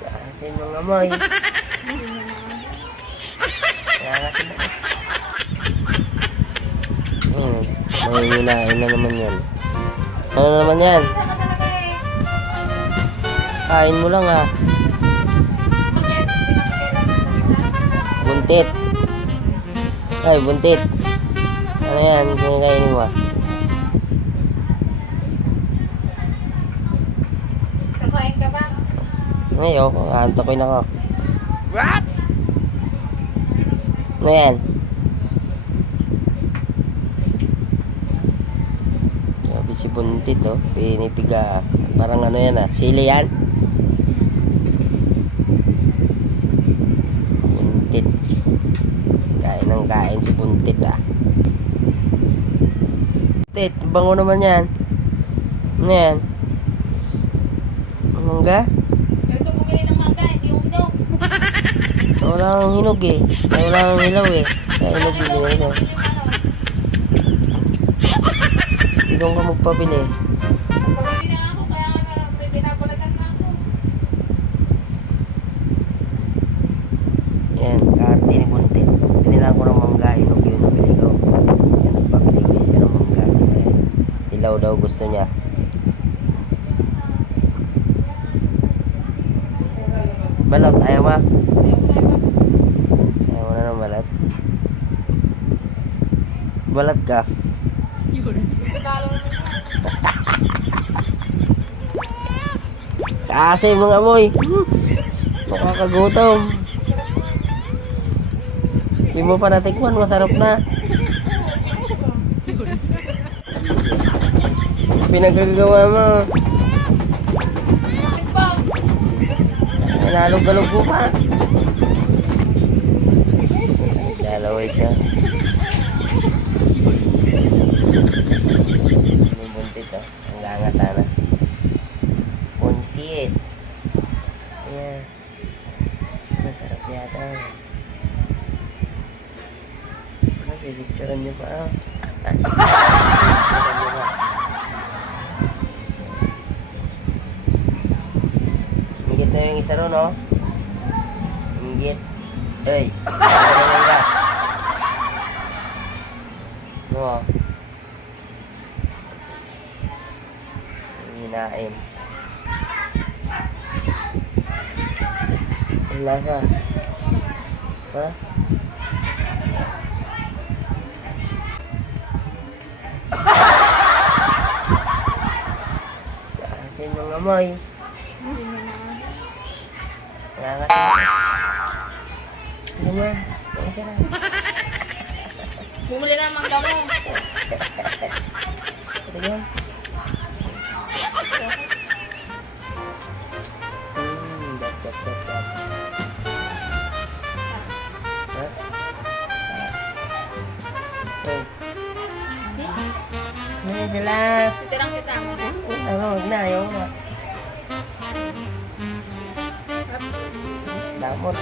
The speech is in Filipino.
Kasi mga amoy. Kaya kasi ba? Mahihinain na naman yan. Ano naman yan? Kain mo lang ah. Buntit. Ay, buntit. Ano yan? Kinakainin mo ah. Kakain ka ba? Ngayon, antokin ako. What? Ano yan? Sabi si buntit oh. Pinipiga. Parang ano yan ah. Sili yan. Buntit. Kain ng kain si buntit ah. Buntit, bango naman yan. Ano yan? Mangga? Ito bumili ng mangga, hindi uminom. Wala kang hinog eh. Wala kang hilaw eh. Kaya hinog din nila. Doon ka magpabili. Pagpapili na ako, kaya nga may binabalatan na ako. Yan, karte ni buntit. Pinilang ko ng mangga, hinog yun nabili ko. Yan, nagpabili ulit siya ng mangga. Hilaw daw gusto niya. Balot, ayaw ma? Ayaw mo na ng balat? Balat ka? Kasi mga amoy. Nakakagutom. Hindi mo pa natikman, masarap na. Pinagagawa mo. Nalog-galog mo pa. Lalaway siya. Yung buntit oh. Ang langata na. Buntit. Ayan. Masarap yata. Pipicturean niyo pa oh. Inggit na yung isa ron oh. Inggit. Hey. Ano ka? No. Hinain. Ang lasa. Ha? Kasi mga amoy. Salamat. Hindi mo. Isa na. Bumili na ang mangga mo. Ito yan. Dap. Ha? Oh. Ano sila? Titirang kita mo. Ano, huwag na. Ayaw mo. Damot.